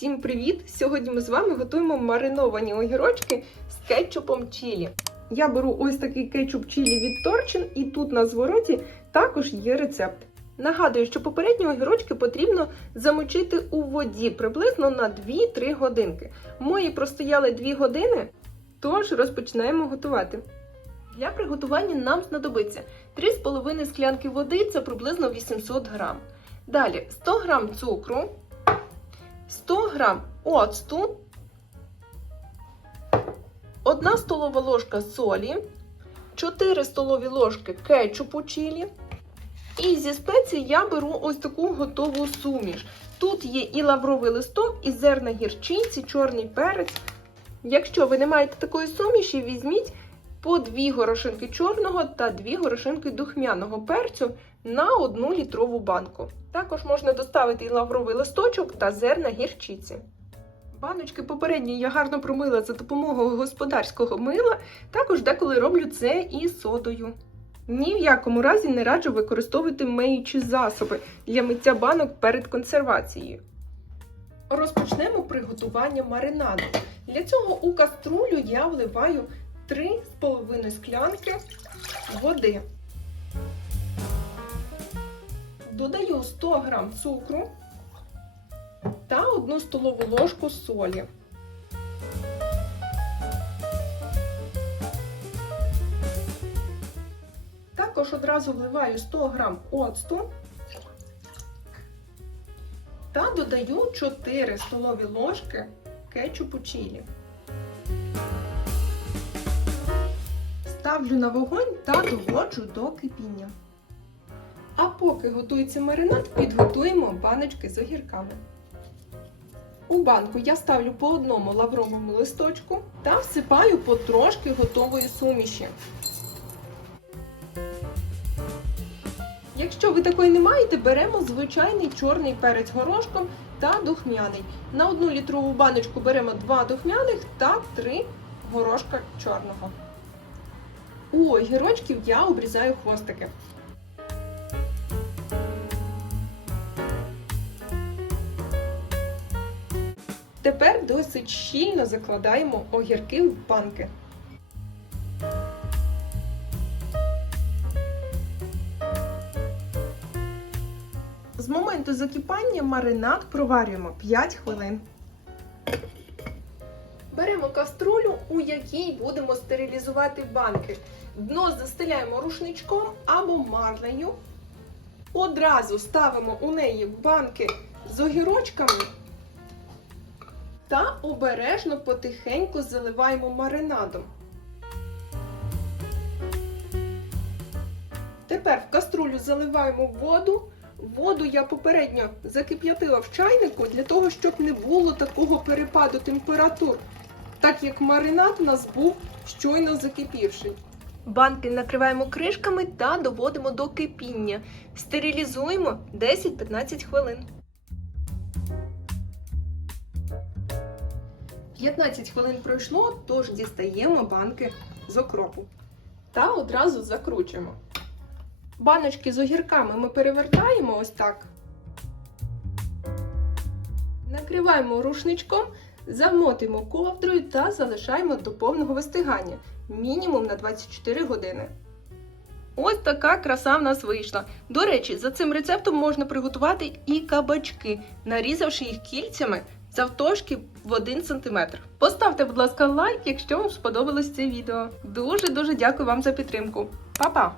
Всім привіт! Сьогодні ми з вами готуємо мариновані огірочки з кетчупом чілі. Я беру ось такий кетчуп чілі від Торчин, і тут на звороті також є рецепт. Нагадую, що попередні огірочки потрібно замочити у воді приблизно на 2-3 годинки. Мої простояли 2 години, тож розпочинаємо готувати. Для приготування нам знадобиться 3,5 склянки води, це приблизно 800 грам. Далі 100 грам цукру, 100 грам оцту, 1 столова ложка солі, 4 столові ложки кетчупу чилі. І зі спецій я беру ось таку готову суміш. Тут є і лавровий листок, і зерна гірчиці, чорний перець. Якщо ви не маєте такої суміші, візьміть по 2 горошинки чорного та 2 горошинки духмяного перцю на 1 літрову банку. Також можна доставити і лавровий листочок та зерна гірчиці. Баночки попередньо я гарно промила за допомогою господарського мила, також деколи роблю це і содою. Ні в якому разі не раджу використовувати миючі засоби для миття банок перед консервацією. Розпочнемо приготування маринаду. Для цього у каструлю я вливаю 3,5 склянки води. Додаю 100 г цукру та 1 столову ложку солі. Також одразу вливаю 100 г оцту та додаю 4 столові ложки кетчупу чилі. Ставлю на вогонь та доводжу до кипіння. А поки готується маринад, підготуємо баночки з огірками. У банку я ставлю по одному лавровому листочку та всипаю потрошки готової суміші. Якщо ви такої не маєте, беремо звичайний чорний перець горошком та духмяний. На одну літрову баночку беремо 2 духмяних та 3 горошка чорного. У огірочків я обрізаю хвостики. Тепер досить щільно закладаємо огірки в банки. З моменту закипання маринад проварюємо 5 хвилин. Беремо каструлю, у якій будемо стерилізувати банки. Дно застеляємо рушничком або марлею. Одразу ставимо у неї банки з огірочками та обережно потихеньку заливаємо маринадом. Тепер в каструлю заливаємо воду. Воду я попередньо закип'ятила в чайнику для того, щоб не було такого перепаду температур, так як маринад у нас був щойно закипівший. Банки накриваємо кришками та доводимо до кипіння. Стерилізуємо 10-15 хвилин. 15 хвилин пройшло, тож дістаємо банки з окропу та одразу закручуємо. Баночки з огірками ми перевертаємо ось так. Накриваємо рушничком, замотуємо ковдрою та залишаємо до повного вистигання. Мінімум на 24 години. Ось така краса в нас вийшла. До речі, за цим рецептом можна приготувати і кабачки, нарізавши їх кільцями завтовшки в 1 см. Поставте, будь ласка, лайк, якщо вам сподобалось це відео. Дуже-дуже дякую вам за підтримку. Па-па!